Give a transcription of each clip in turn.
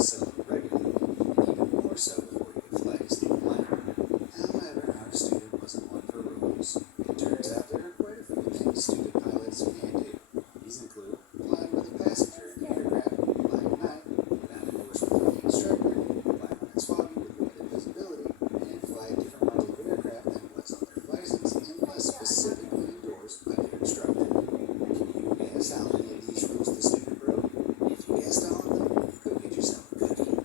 to celebrate regularly, and even more so before he could flag his new plane. However, our student wasn't one for rules. It turns out there are quite a few things student pilots can do. These include flying with a passenger in the aircraft, flying at night, without endorsement from the instructor, fly when it's foggy with limited visibility, and fly different models of aircraft than what's on their license unless specifically endorsed by their instructor. Can you guess how many of these rules the student broke? If you guessed all of them, go get yourself a cookie.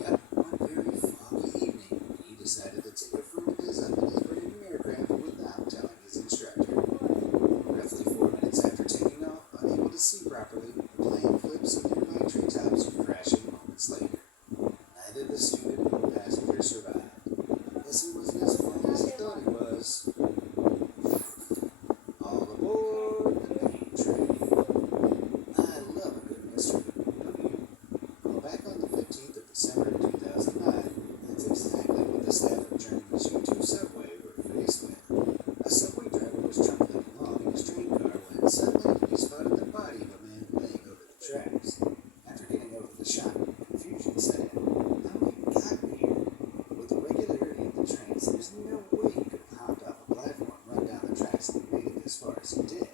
Yep, one very foggy evening, he decided to take a fruit of his up in his brand new aircraft without telling his instructor. Roughly 4 minutes after taking off, unable to see properly, the plane flips some nearby treetops, crashing moments later. Neither the student nor the passenger survived. Guess he wasn't as funny as he thought he was. All aboard the pain train. I love a good mystery, don't you? Well, back on the 15th of December 2009, that's exactly what the staff of Germany's U2 subway were faced with. A subway driver was trundling along in his train car when suddenly he spotted the body of a man laying over the tracks. After getting over the shock, confusion set in. How had he gotten here? With the regularity of the trains, there's no way he could have hopped off a platform, run down the tracks, and made it as far as he did.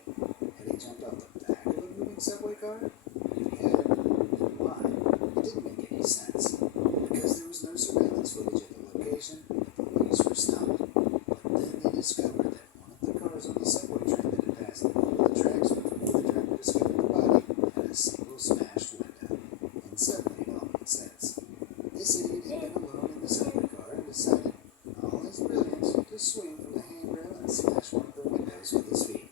Had he jumped off the back of a moving subway car? And if he had, then why? It didn't make any sense. Because there was no surveillance footage at the location, the police were stumped. But then they discovered that one of the cars on the subway train that had passed over the tracks before the driver discovered the body had a single smashed window. And suddenly it all made sense. This idiot had been alone in the subway car and decided, in all his brilliance, to swing from the handrail and smash one of the windows with his feet.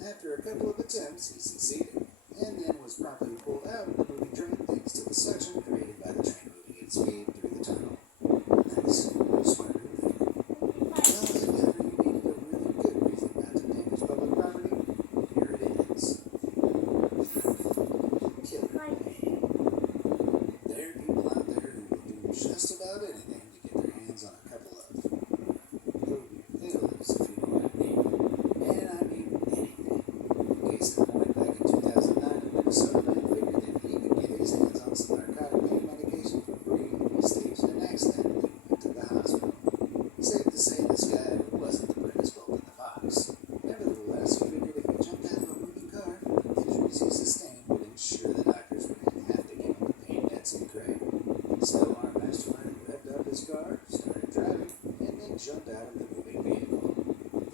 After a couple of attempts, he succeeded, and then was promptly pulled out of the moving train thanks to the suction created by the train moving at speed through the tunnel. That's no smarter than that. Well, if ever you needed a really good reason not to damage public property, here it is. Killer pain. There are people out there who will do just about anything to get their hands on a couple of pills, if you know what I mean. And I mean anything. Case in point, back in 2009, a Minnesota man figured that he could get his hands on some narcotic pain medication for free when he staged an accident and went to the hospital. Safe to say this guy wasn't the brightest bulb in the box. Nevertheless, he figured if he jumped out of a moving car, the injuries he sustained would ensure the doctors wouldn't have to give him the pain meds and crack. So our mastermind revved up his car, started driving, and then jumped out of the moving vehicle.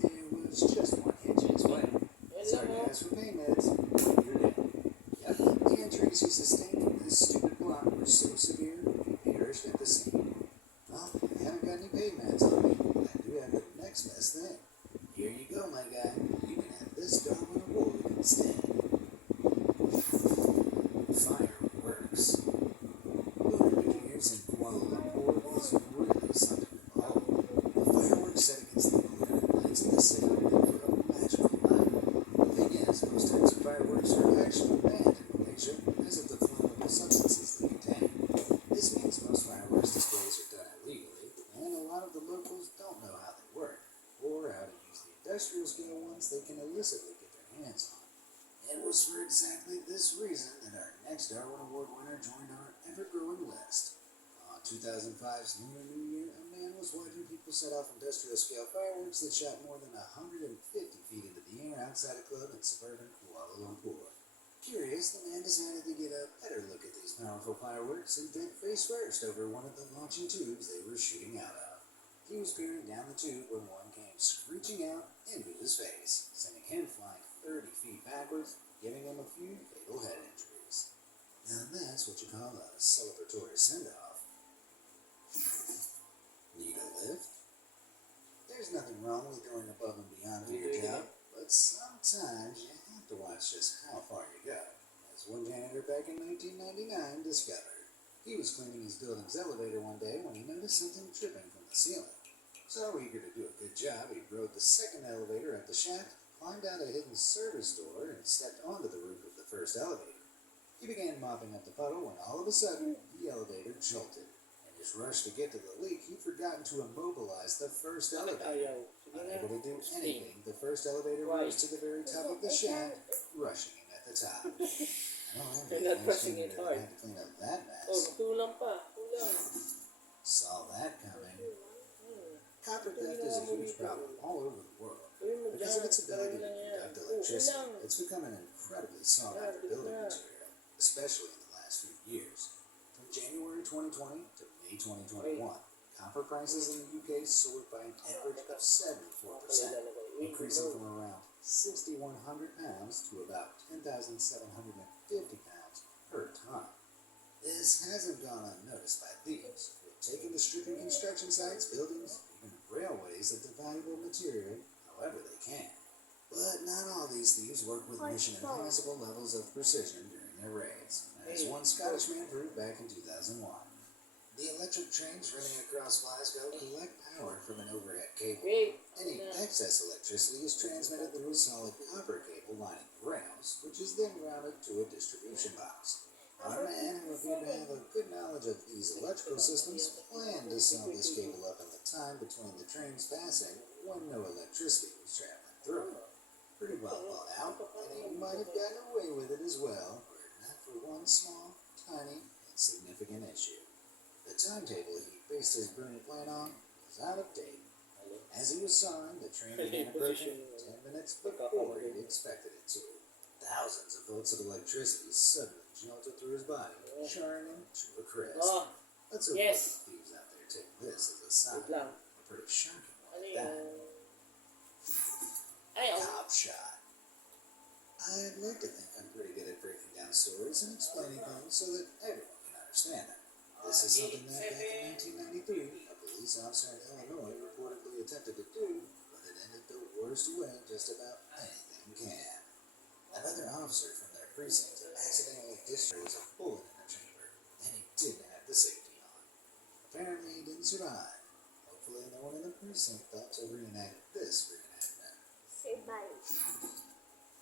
There was just one hitch in his way. Sorry to ask for pain meds, you're dead. Yep, the injuries he sustained from this stupid block were so severe, he perished at the scene. Well, I haven't got any pain meds on me, but I do have the next best thing. Here you go, my guy. You can have this Darwin Award instead. Fireworks. Lunar New Year's in Kuala Lumpur is really something to behold. The fireworks set against the glittering lights of the city make for a magical night. The thing is, most types of fireworks are actually banned in Malaysia because of the flammable substances they contain. This means most fireworks displays are done illegally, and a lot of the locals don't know how they work, or how to use the industrial scale ones they can illicitly get their hands on. It was for exactly this reason that our next Darwin Award winner joined our ever-growing list. On 2005's Lunar New Year, a man was watching people set off industrial-scale fireworks that shot more than 150 feet into the air outside a club in suburban Kuala Lumpur. Curious, the man decided to get a better look at these powerful fireworks and bent face first over one of the launching tubes they were shooting out of. He was peering down the tube when one came screeching out into his face, sending him flying 30 feet backwards, giving him a few fatal head injuries. Now that's what you call a celebratory send-off. Need a lift? There's nothing wrong with going above and beyond for your job, but sometimes you have to watch just how far you go, as one janitor back in 1999 discovered. He was cleaning his building's elevator one day when he noticed something dripping from the ceiling. So eager to do a good job, he rode the second elevator up the shaft, climbed out a hidden service door, and stepped onto the roof of the first elevator. He began mopping up the puddle when all of a sudden, the elevator jolted. In his rush to get to the leak, he'd forgotten to immobilize the first elevator. Unable to do anything, the first elevator rose to the very top of the shaft, rushing him at the top. Oh, You're not pressing it hard. Have to clean up that mess. Oh, makulang a huge problem all over the world. Because of its ability to conduct electricity, it's become an incredibly sought after building material, especially in the last few years. From January 2020 to May 2021, copper prices in the UK soared by an average of 74%, increasing from around £6,100 to about £10,750 per ton. This hasn't gone unnoticed by thieves, who have taken to stripping construction sites, buildings, even railways of the valuable material however they can. But not all these thieves work with Mission Impossible levels of precision during their raids, as one Scottish man proved back in 2001. The electric trains running across Glasgow collect power from an overhead cable. Any excess electricity is transmitted through a solid copper cable lining the rails, which is then routed to a distribution box. Our man, who appeared to have a good knowledge of these electrical systems, planned to sell this cable up in the time between the trains passing when no electricity was traveling through. Pretty well thought out, and he might have gotten away with it as well, were it not for one small, tiny, insignificant issue. The timetable he based his brilliant plan on was out of date. As he was signed, the train began approaching 10 minutes before he'd expected it to. Thousands of volts of electricity suddenly jolted through his body, charring him to a crisp. Let's hope the thieves out there take this as a sign. A pretty shocking one at that. Cop shot. I'd like to think I'm pretty good at breaking down stories and explaining things so that everyone can understand them. This is something that back in 1993, a police officer in Illinois reportedly attempted to do, but it ended the worst way just about anything can. Another officer from their precinct accidentally discharged a bullet in the chamber, and he didn't have the safety on. Apparently he didn't survive. Hopefully no one in the precinct thought to reenact this reenactment. Say bye.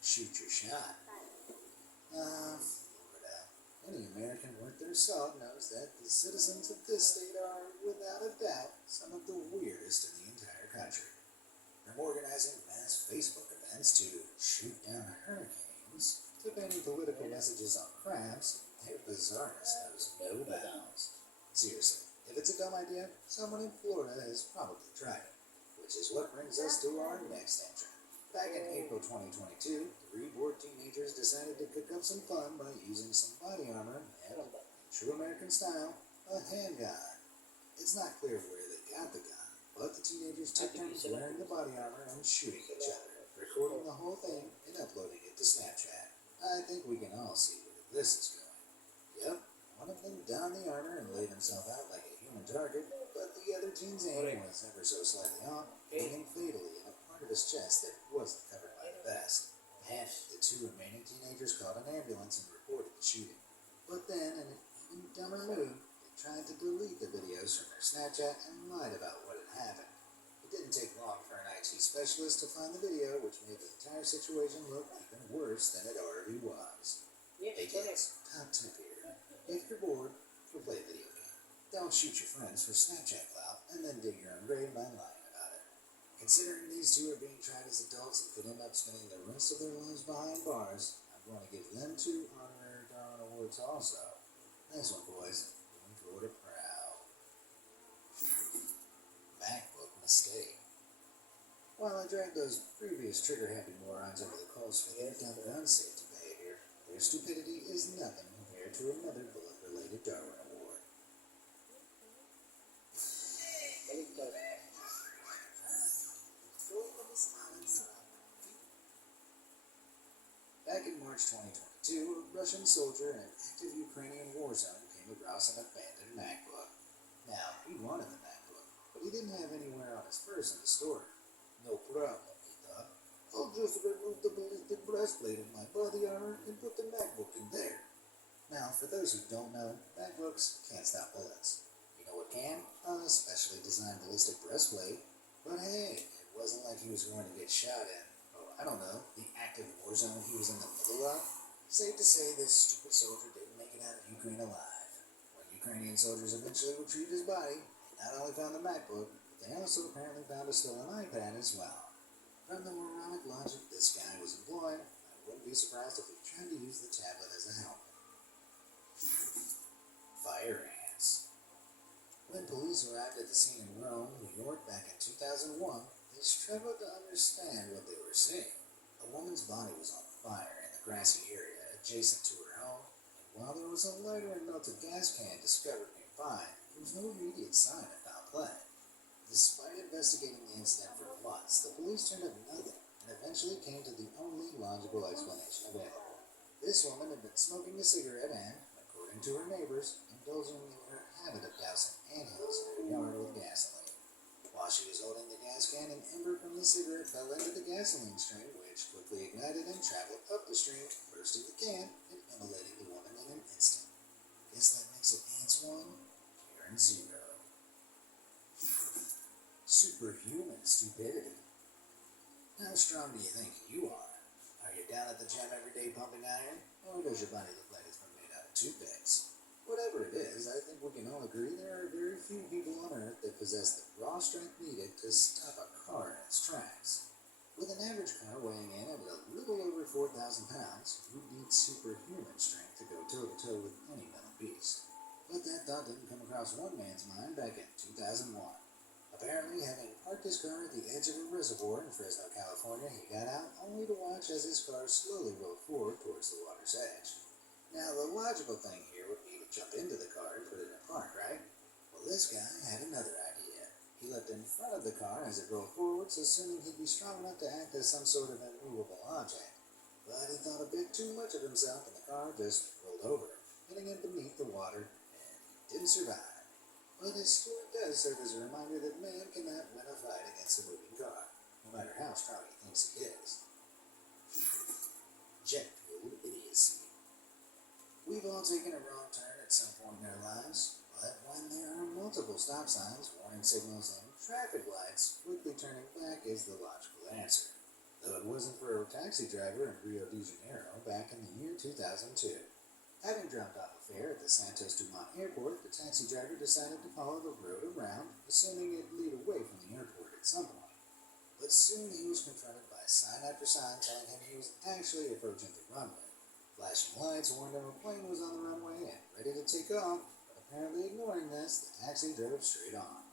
Shoot your shot. Florida. Any American worth their salt knows that the citizens of this state are, without a doubt, some of the weirdest in the entire country. From organizing mass Facebook events to shoot down hurricanes, to banning political messages on crabs, their bizarreness knows no bounds. Seriously, if it's a dumb idea, someone in Florida has probably tried it. Which is what brings us to our next entrant. Back in April 2022, 3 bored teenagers decided to cook up some fun by using some body armor and, in true American style, a handgun. It's not clear where they got the gun, but the teenagers took turns wearing the body armor and shooting each other, recording the whole thing and uploading it to Snapchat. I think we can all see where this is going. Yep, one of them donned the armor and laid himself out like a human target, but the other teen's aim was ever so slightly off, hitting fatally in a part of his chest that wasn't covered by the vest. Panicked, the 2 remaining teenagers called an ambulance and reported the shooting. But then, in an even dumber move, they tried to delete the videos from their Snapchat and lied about what had happened. It didn't take long for an IT specialist to find the video, which made the entire situation look even worse than it already was. Hey kids, top tip here. If you're bored, go play a video game. Don't shoot your friends for Snapchat clout and then dig your own grave by lying about it. Considering these 2 are being tried as adults and could end up spending the rest of their lives behind bars, I'm going to give them 2 honorary Darwin Awards also. Nice one, boys. Going Florida proud. MacBook mistake. While I dragged those previous trigger-happy morons over the coals for their dumb gun safety behavior, their stupidity is nothing compared to another bullet-related Darwin Award. Back in March 2022, a Russian soldier in an active Ukrainian war zone came across an abandoned MacBook. Now, he wanted the MacBook, but he didn't have anywhere on his person to store it. No problem, he thought. I'll just remove the ballistic breastplate of my body armor and put the MacBook in there. Now, for those who don't know, MacBooks can't stop bullets. You know what can? A specially designed ballistic breastplate. But hey, it wasn't like he was going to get shot in, I don't know, the active war zone he was in the middle of. Safe to say this stupid soldier didn't make it out of Ukraine alive. When Ukrainian soldiers eventually retrieved his body, they not only found the MacBook, but they also apparently found a stolen iPad as well. From the moronic logic this guy was employing, I wouldn't be surprised if he tried to use the tablet as a helmet. Fire ants. When police police arrived at the scene in Rome, New York back in 2001, they struggled to understand what they were seeing. A woman's body was on fire in the grassy area adjacent to her home, and while there was a lighter and melted gas can discovered nearby, there was no immediate sign of foul play. Despite investigating the incident for months, the police turned up nothing and eventually came to the only logical explanation available. This woman had been smoking a cigarette and, according to her neighbors, indulging in her habit of dousing anthills in her yard with gasoline. While she was holding the gas can, an ember from the cigarette fell into the gasoline stream, which quickly ignited and traveled up the stream, bursting the can and immolating the woman in an instant. Guess that makes it ants 1, Karen 0. Superhuman stupidity. How strong do you think you are? Are you down at the gym every day pumping iron? Or does your body look like it's been made out of toothpicks? Whatever it is, I think we can all agree there are very few people on Earth that possess the raw strength needed to stop a car in its tracks. With an average car weighing in at a little over 4,000 pounds, you'd need superhuman strength to go toe-to-toe with any metal beast. But that thought didn't come across one man's mind back in 2001. Apparently, having parked his car at the edge of a reservoir in Fresno, California, he got out only to watch as his car slowly rolled forward towards the water's edge. Now, the logical thing here would be to jump into the car and put it in park, right? Well, this guy had another idea. He leapt in front of the car as it rolled forwards, assuming he'd be strong enough to act as some sort of immovable object. But he thought a bit too much of himself, and the car just rolled over, hitting him beneath the water, and he didn't survive. But his story does serve as a reminder that man cannot win a fight against a moving car, no matter how strong he thinks he is. Jet-fueled idiocy. We've all taken a wrong turn at some point in our lives, but when there are multiple stop signs, warning signals, and traffic lights, quickly turning back is the logical answer. Though it wasn't for a taxi driver in Rio de Janeiro back in the year 2002. Having dropped off a fare at the Santos Dumont Airport, the taxi driver decided to follow the road around, assuming it'd lead away from the airport at some point. But soon he was confronted by sign after sign telling him he was actually approaching the runway. Flashing lights warned him a plane was on the runway and ready to take off, but apparently ignoring this, the taxi drove straight on.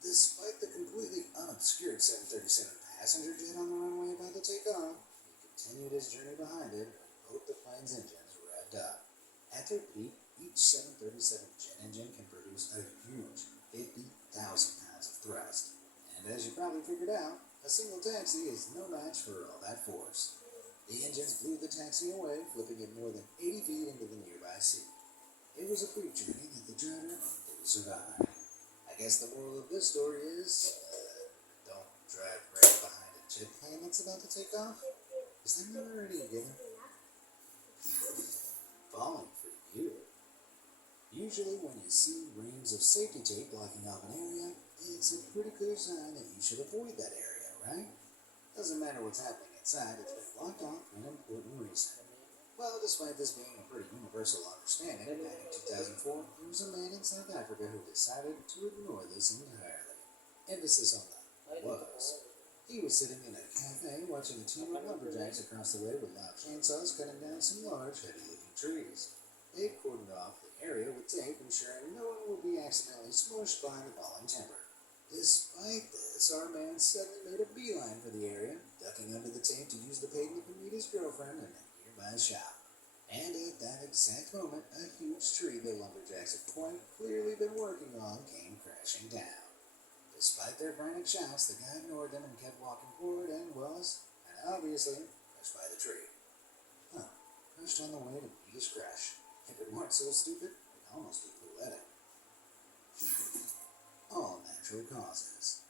Despite the completely unobscured 737 passenger jet on the runway about to take off, he continued his journey behind it when both the plane's engines revved up. At their peak, each 737 jet engine can produce a huge 50,000 pounds of thrust. And as you probably figured out, a single taxi is no match for all that force. The engines blew the taxi away, flipping it more than 80 feet into the nearby sea. It was a brief journey that the driver didn't survive. I guess the moral of this story is, don't drive right behind a jet plane that's about to take off. Is that not already a given? Falling for you. Usually when you see reams of safety tape blocking off an area, it's a pretty clear sign that you should avoid that area, right? Doesn't matter what's happening inside, it's been blocked off for an important reason. Well, despite this being a pretty universal understanding, back in 2004, there was a man in South Africa who decided to ignore this entirely. Emphasis on the was. He was sitting in a cafe watching a team of lumberjacks across the way with loud chainsaws cutting down some large, heavy-looking trees. They cordoned off the area with tape, ensuring no one would be accidentally smushed by the falling timber. Despite this, our man suddenly made a beeline for the area, ducking under the tape to use the pavement to meet his girlfriend in a nearby shop. And at that exact moment, a huge tree the lumberjacks had quite clearly been working on came crashing down. Despite their frantic shouts, the guy ignored them and kept walking forward and was, and obviously, crushed by the tree. Crushed on the way to meet his crush. If it weren't so stupid, it'd almost be poetic. All natural causes.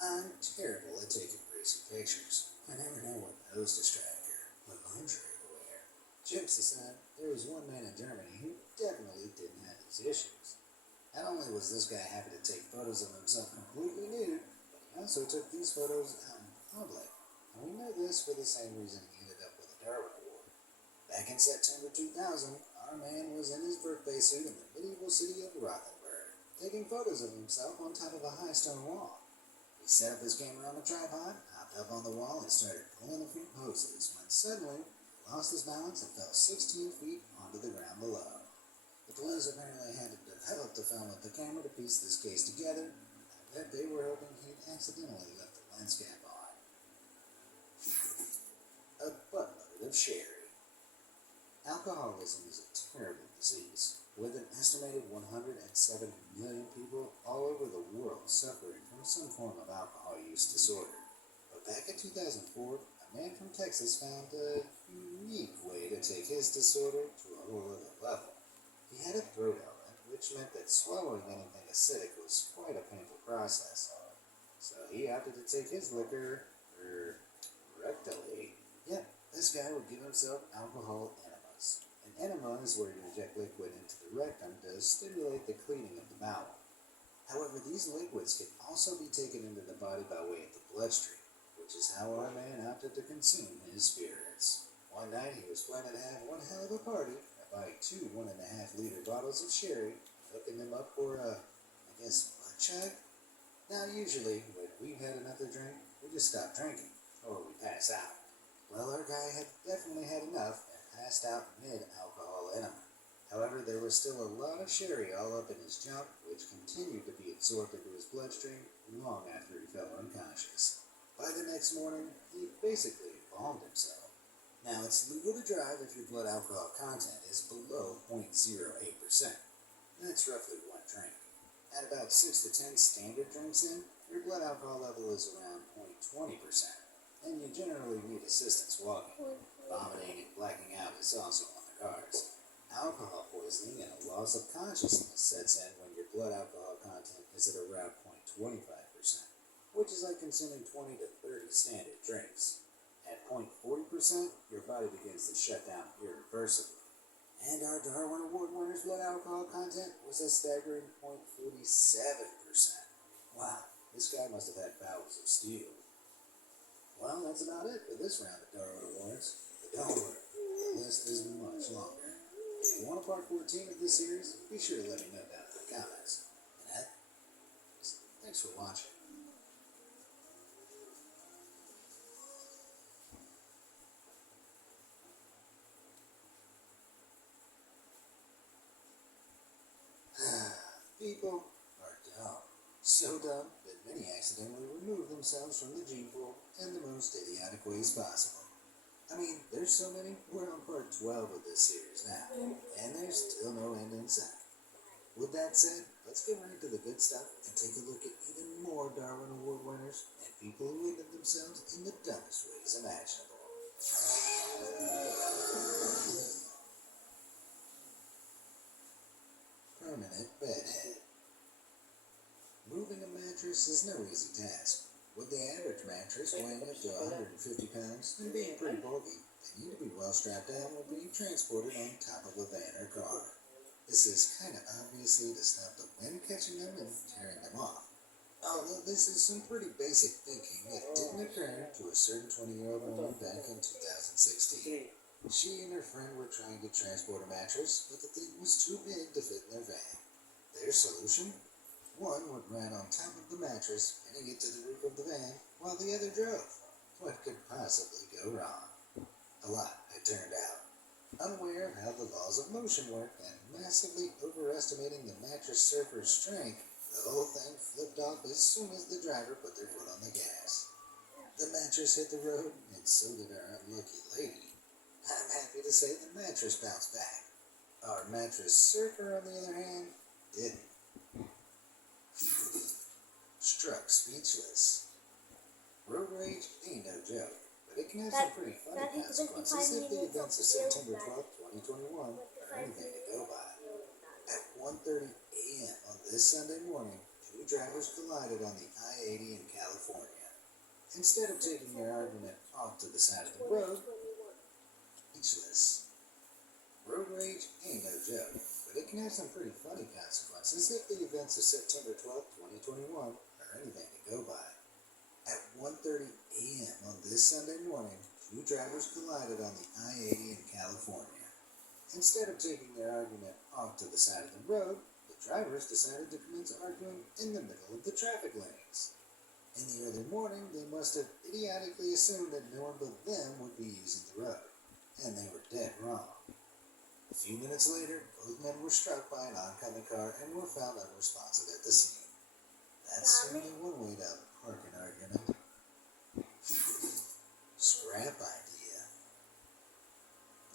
I'm terrible at taking racy pictures. I never know what pose to strike or what lingerie to wear. Jokes aside, there was one man in Germany who definitely didn't have these issues. Not only was this guy happy to take photos of himself completely nude, but he also took these photos out in public. And we know this for the same reason he ended up with a Darwin Award. Back in September 2000, our man was in his birthday suit in the medieval city of Rothenburg, taking photos of himself on top of a high stone wall. He set up his camera on a tripod, hopped up on the wall, and started pulling a few poses when suddenly he lost his balance and fell 16 feet onto the ground below. The police apparently had to develop the film of the camera to piece this case together. I bet they were hoping he'd accidentally left the lens cap on. A buttload of sherry. Alcoholism is a terrible disease, with an estimated 107 million people all over the world suffering from some form of alcohol use disorder. But back in 2004, a man from Texas found a unique way to take his disorder to a whole other level. He had a throat ailment, which meant that swallowing anything acidic was quite a painful process. So he opted to take his liquor, rectally. Yep, this guy would give himself alcohol enemas. An enema is where you inject liquid into the rectum to stimulate the cleaning of the bowel. However, these liquids can also be taken into the body by way of the bloodstream, which is how our man opted to consume his spirits. One night he was planning to have one hell of a party by buying 2 1.5-liter bottles of sherry, hooking them up for a, butt chug. Now, usually, when we've had another drink, we just stop drinking, or we pass out. Well, our guy had definitely had enough and passed out mid-alcohol enema. However, there was still a lot of sherry all up in his junk, which continued to be absorbed into his bloodstream long after he fell unconscious. By the next morning, he basically embalmed himself. Now, it's legal to drive if your blood alcohol content is below 0.08%. That's roughly 1 drink. At about 6 to 10 standard drinks in, your blood alcohol level is around 0.20%, and you generally need assistance walking. Vomiting and blacking out is also on the cards. Alcohol poisoning and a loss of consciousness sets in when your blood alcohol content is at around 0.25%, which is like consuming 20 to 30 standard drinks. At 0.40%, your body begins to shut down irreversibly. And our Darwin Award winner's blood alcohol content was a staggering 0.47%. Wow, this guy must have had bowels of steel. Well, that's about it for this round of Darwin Awards. But don't worry, the list is much longer. If you want a part 14 of this series, be sure to let me know down in the comments. And thanks for watching. People are dumb. So dumb that many accidentally remove themselves from the gene pool in the most idiotic ways possible. I mean, there's so many, we're on part 12 of this series now, and there's still no end in sight. With that said, let's get right to the good stuff and take a look at even more Darwin Award winners and people who ended themselves in the dumbest ways imaginable. Permanent bedhead. Moving a mattress is no easy task. With the average mattress weighing up to 150 pounds and being pretty bulky, they need to be well strapped down when being transported on top of a van or car. This is kind of obviously to stop the wind catching them and tearing them off. Although this is some pretty basic thinking that didn't occur to a certain 20-year-old woman back in 2016. She and her friend were trying to transport a mattress, but the thing was too big to fit in their van. Their solution? One would ride on top of the mattress, pinning it to the roof of the van, while the other drove. What could possibly go wrong? A lot, it turned out. Unaware of how the laws of motion work and massively overestimating the mattress surfer's strength, the whole thing flipped off as soon as the driver put their foot on the gas. The mattress hit the road, and so did our unlucky lady. I'm happy to say the mattress bounced back. Our mattress surfer, on the other hand, didn't. Struck speechless. Road rage ain't no joke, but it can have some pretty funny consequences if the events of September 12th, 2021 are anything to go by. At 1:30 a.m. on this Sunday morning, 2 drivers collided on the I-80 in California. Instead of taking their argument off to the side of the road, speechless. Road rage ain't no joke, but it can have some pretty funny consequences if the events of September 12th, 2021 are anything to go by. At 1:30 a.m. on this Sunday morning, 2 drivers collided on the I-80 in California. Instead of taking their argument off to the side of the road, the drivers decided to commence arguing in the middle of the traffic lanes. In the early morning, they must have idiotically assumed that no one but them would be using the road, and they were dead wrong. A few minutes later, both men were struck by an oncoming car and were found unresponsive at the scene. That's certainly one way to park an argument. Scrap idea.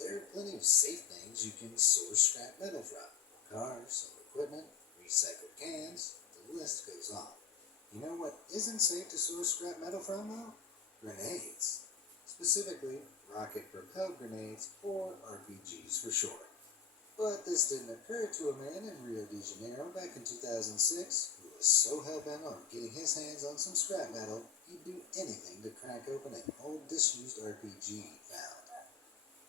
There are plenty of safe things you can source scrap metal from. Cars, old equipment, recycled cans, the list goes on. You know what isn't safe to source scrap metal from, though? Grenades. Specifically, rocket-propelled grenades, or RPGs for short. But this didn't occur to a man in Rio de Janeiro back in 2006 who was so hell-bent on getting his hands on some scrap metal, he'd do anything to crack open an old disused RPG he found.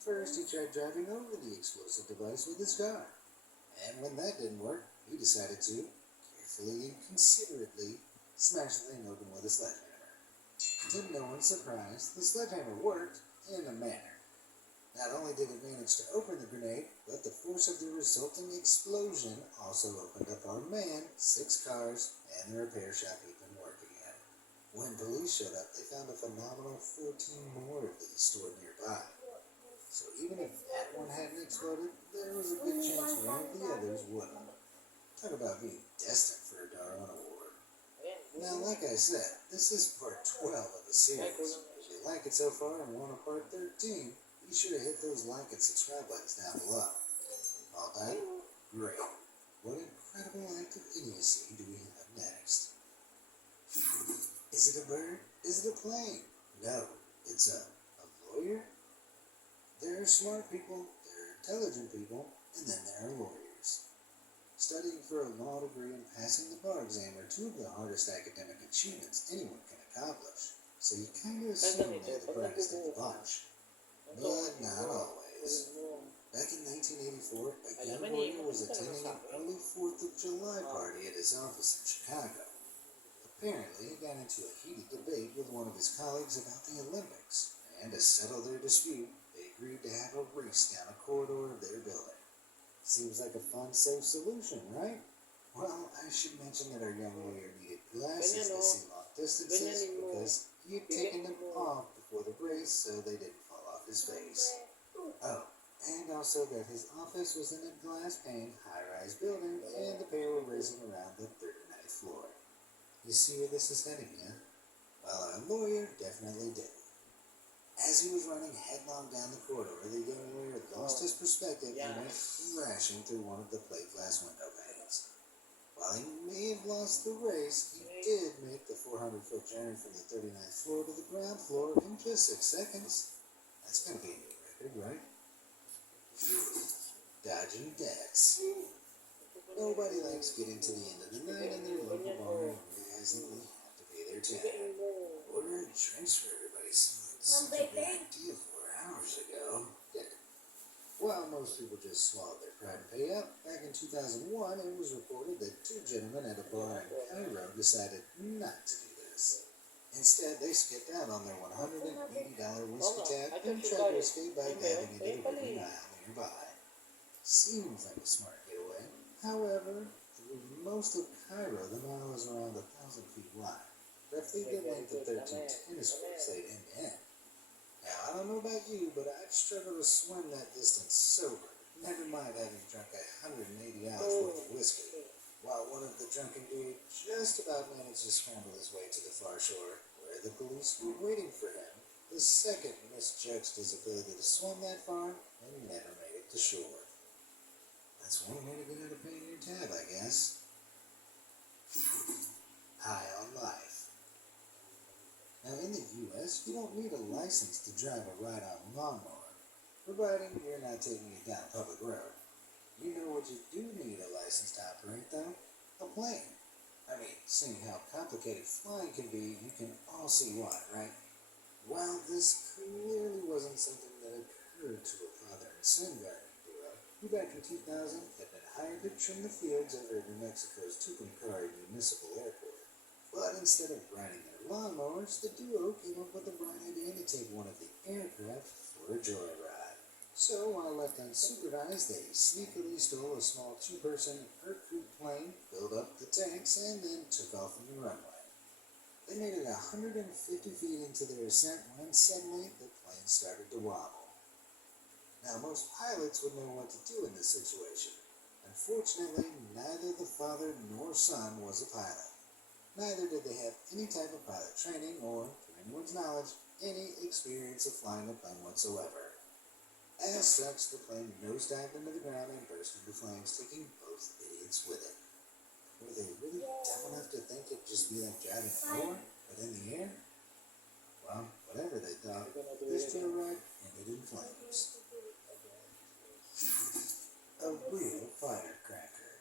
First, he tried driving over the explosive device with his car. And when that didn't work, he decided to, carefully and considerately, smash the thing open with a sledgehammer. To no one's surprise, the sledgehammer worked in a manner. Not only did it manage to open the grenade, but the force of the resulting explosion also opened up our man, 6 cars, and the repair shop he'd been working in. When police showed up, they found a phenomenal 14 more of these stored nearby. So even if that one hadn't exploded, there was a good chance one of the others wouldn't. Talk about being destined for a Darwin Award. Now, like I said, this is part 12 of the series. If you like it so far and want a part 13, be sure to hit those like and subscribe buttons down below. All done? Great. What incredible act of idiocy do we have next? Is it a bird? Is it a plane? No, it's a lawyer? There are smart people, there are intelligent people, and then there are lawyers. Studying for a law degree and passing the bar exam are 2 of the hardest academic achievements anyone can accomplish, so you kind of assume they're the brightest of the bunch. But not always. Back in 1984, a young lawyer was attending an early 4th of July party at his office in Chicago. Apparently, he got into a heated debate with one of his colleagues about the Olympics, and to settle their dispute, they agreed to have a race down a corridor of their building. Seems like a fun, safe solution, right? Well, I should mention that our young lawyer needed glasses to see long distances because he had taken them off before the race so they didn't fall off his face. Oh, and also that his office was in a glass-paned, high-rise building, and the pair were racing around the 39th floor. You see where this is heading, yeah? Well, our lawyer definitely didn't. As he was running headlong down the corridor, the young lawyer lost his perspective and went crashing through one of the plate glass window panes. While he may have lost the race, he did make the 400-foot journey from the 39th floor to the ground floor in just 6 seconds. That's gonna be a new record, right? Dodging debts. Nobody likes getting to the end of the night in their local bar and realizing they have to pay their tab. Ordering drinks for everybody seemed like such a big idea 4 hours ago. Well, most people just swallowed their pride and pay up. Back in 2001, it was reported that 2 gentlemen at a bar in Cairo decided not to do this. Instead, they skipped out on their $180 whiskey tab and tried to escape by diving into the river Nile nearby. Seems like a smart getaway. However, through most of Cairo, the Nile is around 1,000 feet wide, roughly the length of 13 tennis courts laid end to end. Now, I don't know about you, but I'd struggle to swim that distance sober, never mind having drunk $180 worth of whiskey, while one of the drunken dudes just about managed to scramble his way to the far shore, where the police were waiting for him. The second misjudged his ability to swim that far and never made it to shore. That's one way to get out of paying your tab, I guess. High on life. Now, in the U.S., you don't need a license to drive a ride-on lawnmower, providing you're not taking it down a public road. You know what you do need a license to operate, though? A plane. I mean, seeing how complicated flying can be, you can all see why, right? Well, this clearly wasn't something that occurred to a father and son gardening duo, who back in 2000 had been hired to trim the fields over New Mexico's Tucumcari Municipal Airport. But instead of riding their lawnmowers, the duo came up with the bright idea to take one of the aircraft for a joyride. So, while left unsupervised, they sneakily stole a small 2-person Irkut plane, filled up the tanks, and then took off from the runway. They made it 150 feet into their ascent when suddenly the plane started to wobble. Now, most pilots would know what to do in this situation. Unfortunately, neither the father nor son was a pilot. Neither did they have any type of pilot training or, to anyone's knowledge, any experience of flying a plane whatsoever. As such, the plane nosedived into the ground and burst into flames, taking both idiots with it. Were they really dumb enough to think it'd just be like driving a car, but in the air? Well, whatever they thought, this joyride ended in flames. A real firecracker.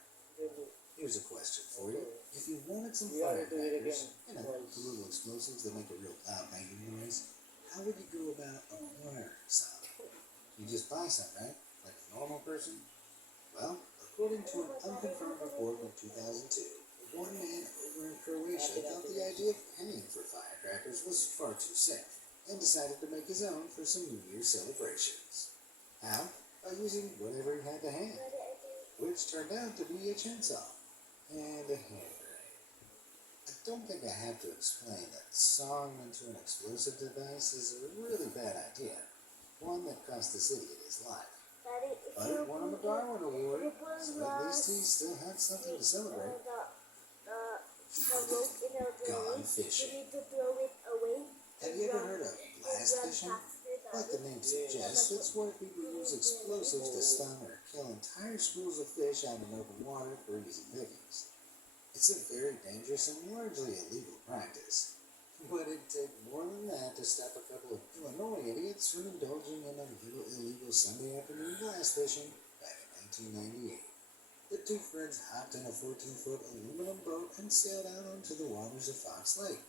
Here's a question for you. If you wanted some firecrackers, the little explosives that make a real loud banging noise, how would you go about acquiring some? You just buy some, right? Like a normal person? Well, according to an unconfirmed report from 2002, one man over in Croatia thought the idea of paying for firecrackers was far too safe and decided to make his own for some New Year's celebrations. How? By using whatever he had to hand, which turned out to be a chainsaw and a hand grenade. I don't think I have to explain that sawing into an explosive device is a really bad idea, one that cost the city his life. But it won him a Darwin Award, so at least he still had something to celebrate. Gone fishing. Have you ever heard of blast fishing? Like the name suggests, it's where people use explosives to stun or kill entire schools of fish out in open water for easy pickings. It's a very dangerous and largely illegal practice. But it'd take more than that to stop a couple of Illinois idiots from indulging in illegal Sunday afternoon blast fishing back in 1998. The two friends hopped in a 14-foot aluminum boat and sailed out onto the waters of Fox Lake.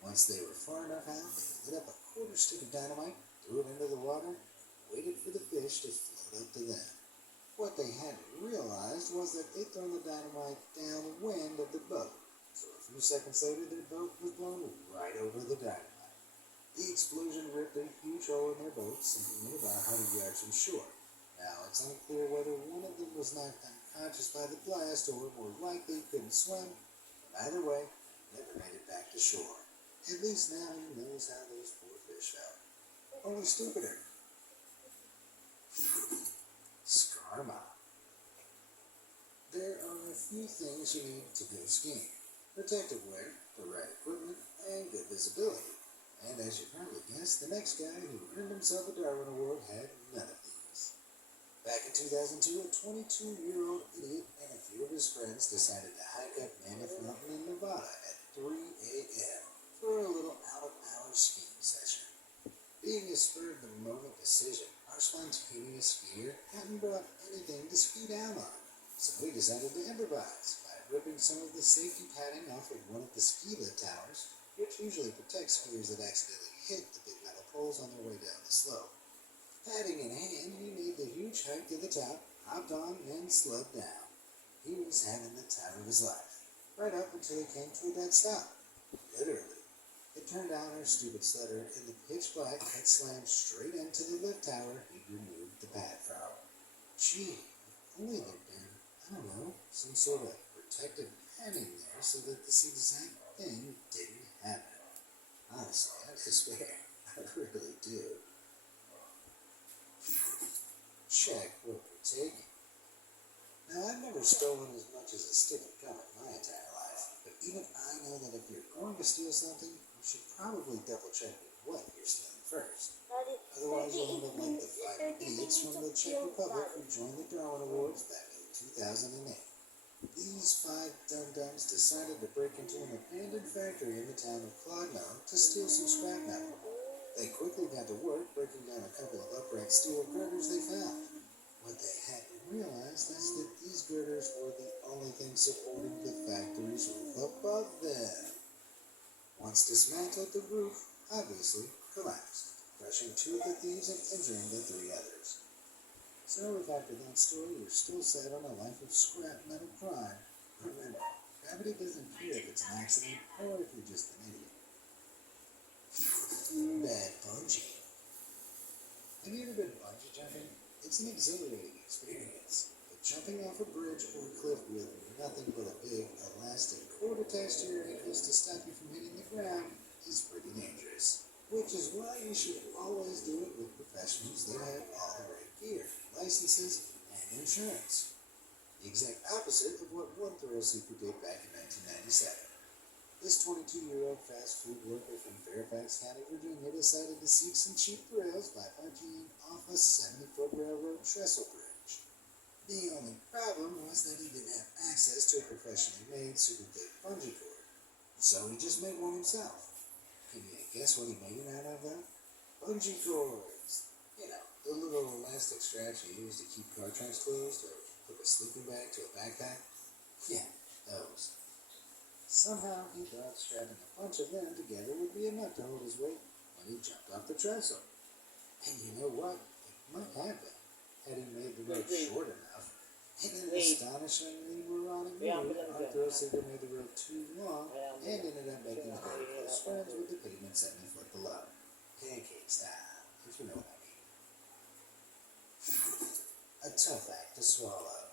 Once they were far enough out, they lit up a quarter stick of dynamite, threw it into the water, waited for the fish to float up to them. What they hadn't realized was that they'd thrown the dynamite downwind of the boat. So a few seconds later, their boat was blown right over the dynamite. The explosion ripped a huge hole in their boat, sinking it about 100 yards from shore. Now, it's unclear whether one of them was knocked unconscious by the blast or more likely couldn't swim, but either way, never made it back to shore. At least now he knows how those poor fish felt. Only stupider. Skarma. There are a few things you need to go skiing. Protective wear, the right equipment, and good visibility. And as you probably guessed, the next guy who earned himself a Darwin Award had none of these. Back in 2002, a 22-year-old idiot and a few of his friends decided to hike up Mammoth Mountain in Nevada at 3 a.m. for a little out-of-hours skiing session. Being a spur-of-the-moment decision, our spontaneous skier hadn't brought anything to ski down on, so we decided to improvise by ripping some of the safety padding off of one of the ski lift towers, which usually protects skiers that accidentally hit the big metal poles on their way down the slope. Padding in hand, he made the huge hike to the top, hopped on, and slid down. He was having the time of his life, right up until he came to a dead stop. Literally. It turned out our stupid sledder in the pitch black had slammed straight into the lift tower he'd removed the pad from. Gee, if only there'd been, I don't know, some sort of protective padding there so that this exact thing didn't happen. Honestly, I despair. I really do. Check what we take. Now, I've never stolen as much as a stick of gum in my entire life, but even I know that if you're going to steal something, you should probably double check what you're stealing first. Otherwise, you'll end up like the 5 idiots from the Czech Republic who joined the Darwin Awards back in 2008. These 5 dum-dums decided to break into an abandoned factory in the town of Clodno to steal some scrap metal. They quickly got to work breaking down a couple of upright steel girders they found. What they hadn't realized is that these girders were the only thing supporting the factory's roof above them. Once dismantled, the roof obviously collapsed, crushing 2 of the thieves and injuring the 3 others. So if after that story you're still set on a life of scrap metal crime, remember, gravity doesn't care if it's an accident or if you're just an idiot. Bad bungee. Have you ever been bungee jumping? It's an exhilarating experience, but jumping off a bridge or a cliff with nothing but a big elastic cord attached to your ankles to stop you from hitting the ground is pretty dangerous. Which is why you should always do it with professionals that have all the right gear, licenses, and insurance. The exact opposite of what one thrill seeker did back in 1997. This 22-year-old fast food worker from Fairfax County, Virginia, decided to seek some cheap thrills by monkeying off a 70-foot railroad trestle bridge. The only problem was that he didn't have access to a professionally made super thick bungee cord, so he just made one himself. Can you guess what he made it out of, though? Bungee cords. You know, the little elastic straps you use to keep car trunks closed or hook a sleeping bag to a backpack. Yeah, those. Somehow he thought strapping a bunch of them together would be enough to hold his weight when he jumped off the trestle. And you know what? It might have been, had he made the rope short enough. In an astonishingly moronic move, our thrill seeker made the rope too long and ended up making very close friends with the pavement 70 foot below. Pancake style, if you know what I mean. A tough act to swallow.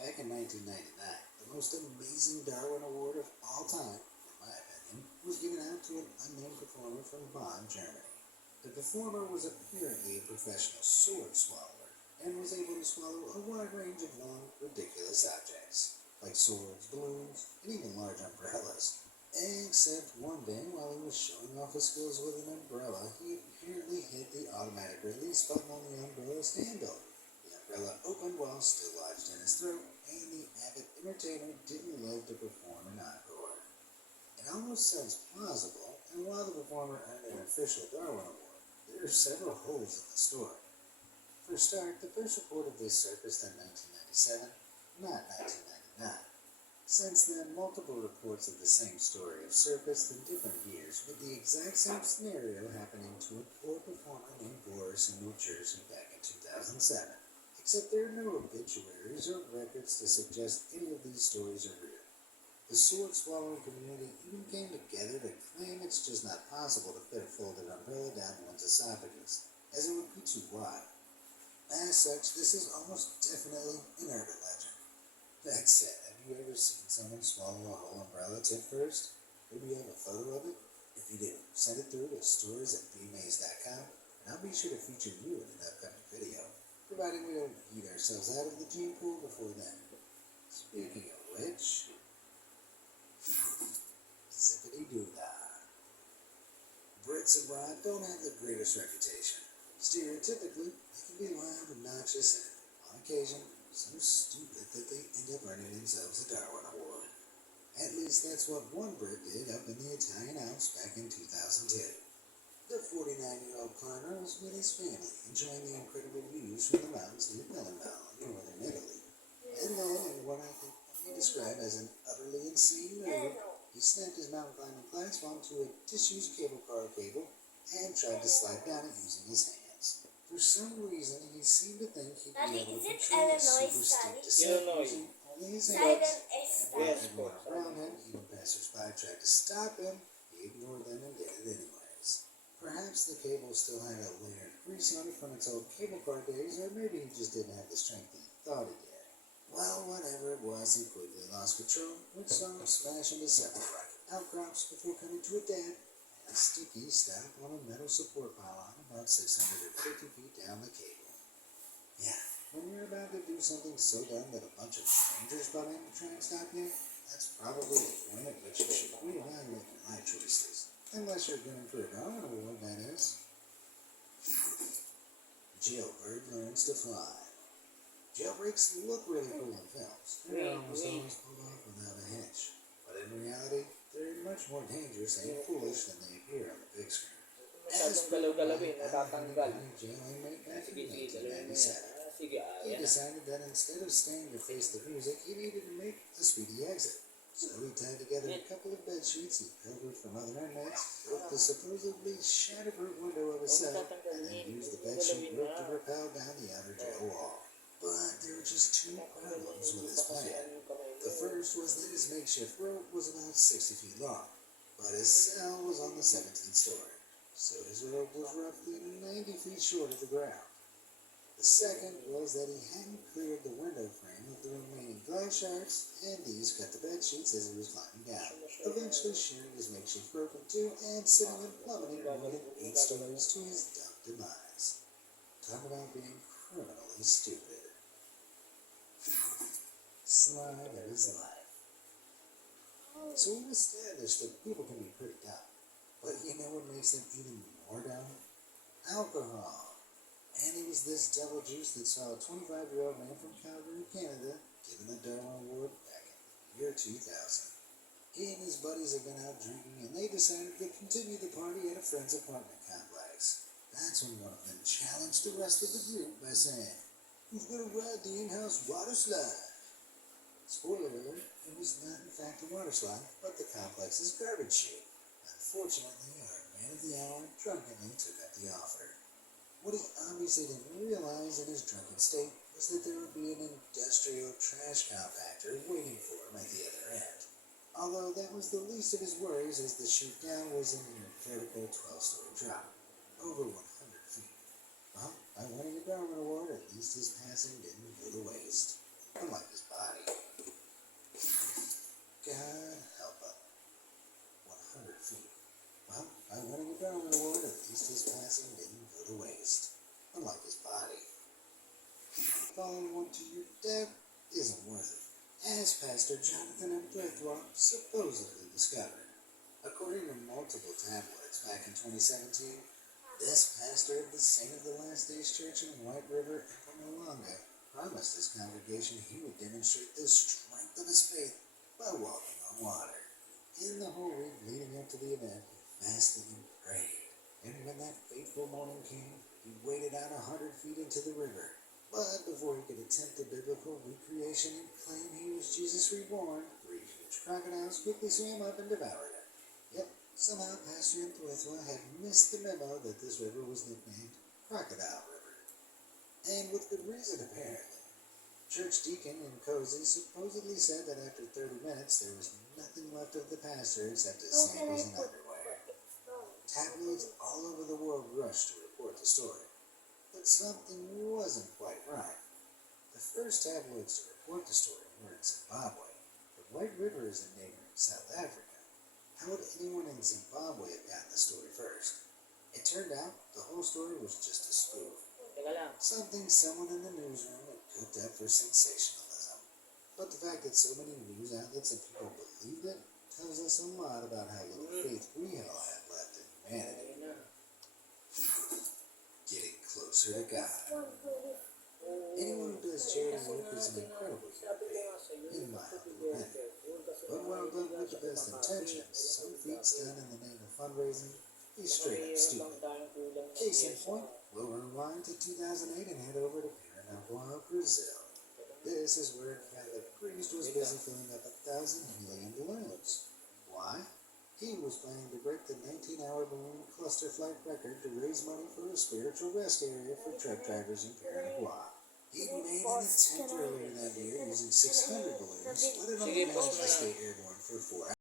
Back in 1999, the most amazing Darwin Award of all time, in my opinion, was given out to an unnamed performer from Bonn, Germany. The performer was apparently a professional sword swallower and was able to swallow a wide range of long, ridiculous objects, like swords, balloons, and even large umbrellas. Except one day, while he was showing off his skills with an umbrella, he apparently hit the automatic release button on the umbrella's handle. The umbrella opened while still lodged in his throat, and the avid entertainer didn't live to perform an encore. It almost sounds plausible, and while the performer earned an official Darwin Award, there are several holes in the story. For a start, the first report of this surfaced in 1997, not 1999. Since then, multiple reports of the same story have surfaced in different years, with the exact same scenario happening to a poor performer named Boris in New Jersey back in 2007. Except there are no obituaries or records to suggest any of these stories are real. The sword swallowing community even came together to claim it's just not possible to fit a folded umbrella down one's esophagus, as it would be too wide. As such, this is almost definitely an urban legend. That said, have you ever seen someone swallow a whole umbrella tip first? Maybe you have a photo of it? If you do, send it through to stories@bmaze.com, and I'll be sure to feature you in an upcoming video, provided we don't eat ourselves out of the gene pool before then. Speaking of which, zippity-doo-dah. Brits abroad don't have the greatest reputation. Stereotypically, they can be loud, obnoxious, and, on occasion, so stupid that they end up earning themselves a Darwin Award. At least that's what one Brit did up in the Italian Alps back in 2002. The 49-year-old climber was with his family, enjoying the incredible views from the mountains near Milano, in northern Italy. And then, in what I can only describe as an utterly insane move, he snapped his mountain climbing clasp onto a disused cable car cable and tried to slide down it using his hands. For some reason, he seemed to think he'd be able to control a super steep descent using only his hands. And while everyone around him, even passers-by, tried to stop him, he ignored them and did it anyways. Perhaps the cable still had a layer of grease on it from its old cable car days, or maybe he just didn't have the strength he thought he did. Well, whatever it was, he quickly lost control, which saw him smash into several rocky outcrops before coming to a dead and sticky stop on a metal support pylon about 650 feet down the cable. Yeah, when you're about to do something so dumb that a bunch of strangers butt in to try and stop you, that's probably the point at which you should reevaluate your life choices. Unless you're going for a Darwin Award, that is. Jailbird learns to fly. Jailbreaks look really cool in films. They're almost always pulled off without a hitch. But in reality, they're much more dangerous and foolish than they appear on the big screen. As per County Jail inmate back in 1997, he decided that instead of staying to face the music, he needed to make a speedy exit. So he tied together a couple of bed sheets he pilfered from other inmates, broke the supposedly shatterproof window of his cell, and then used the bed sheet rope to rappel down the outer jail wall. But there were just two problems with his plan. The first was that his makeshift rope was about 60 feet long, but his cell was on the 17th story, so his rope was roughly 90 feet short of the ground. The second was that he hadn't cleared the window frame of the remaining glass shards, and these cut the bed sheets as he was climbing down, eventually shearing his makeshift rope in two and sending him plummeting more than 8 stories to his dumb demise. Talk about being criminally stupid. Slide of his life. So we've established that people can be pretty dumb. But you know what makes them even more dumb? Alcohol. And it was this devil juice that saw a 25-year-old man from Calgary, Canada, given the Darwin Award back in the year 2000. He and his buddies had been out drinking, and they decided to continue the party at a friend's apartment complex. That's when one of them challenged the rest of the group by saying, "Who's going to ride the in-house water slide?" Spoiler alert, it was not in fact a water slide, but the complex's garbage chute. Unfortunately, our man of the hour drunkenly took up the offer. What he obviously didn't realize in his drunken state was that there would be an industrial trash compactor waiting for him at the other end. Although that was the least of his worries, as the chute down was a near vertical 12-story drop, over 100 feet. Well, by winning a Darwin Award, at least his passing didn't go to waste. Unlike his body. God help him. 100 feet. Well, by winning a Darwin Award, at least his passing didn't go to waste. Unlike his body. Falling one to your death isn't worth it, as Pastor Jonathan M. Brethwaite supposedly discovered. According to multiple tabloids back in 2017, this pastor of the Saint of the Last Days Church in White River, Mpumalanga, promised his congregation he would demonstrate the strength of his faith by walking on water. In the whole week leading up to the event, he fasted and prayed. And when that fateful morning came, he waded out 100 feet into the river. But before he could attempt the biblical recreation and claim he was Jesus reborn, 3 huge crocodiles quickly swam up and devoured him. Yep, somehow Pastor Ntwethwa had missed the memo that this river was nicknamed Crocodile River. And with good reason, apparently. Church deacon Nkosi supposedly said that after 30 minutes there was nothing left of the pastor except his sandals and underwear. Tabloids all over the world rushed to report the story. But something wasn't quite right. The first tabloids to report the story were in Zimbabwe, but White River is a neighboring South Africa. How would anyone in Zimbabwe have gotten the story first? It turned out the whole story was just a spoof. Something someone in the newsroom had cooked up for sensationalism. But the fact that so many news outlets and people believed it tells us a lot about how little faith we all have left in humanity. Getting closer to God. Anyone who does charity work is an incredible human being, in my humble opinion. But while done with the best intentions, some feats done in the name of fundraising is straight up stupid. Case in point, we'll rewind to 2008 and head over to Pernambuco, Brazil. This is where a Catholic priest was busy filling up 1,000 helium balloons. Why? He was planning to break the 19-hour balloon cluster flight record to raise money for a spiritual rest area for truck drivers in Paranaguá. He'd made an attempt earlier that year using 600 balloons, but it only managed to stay airborne for 4 hours.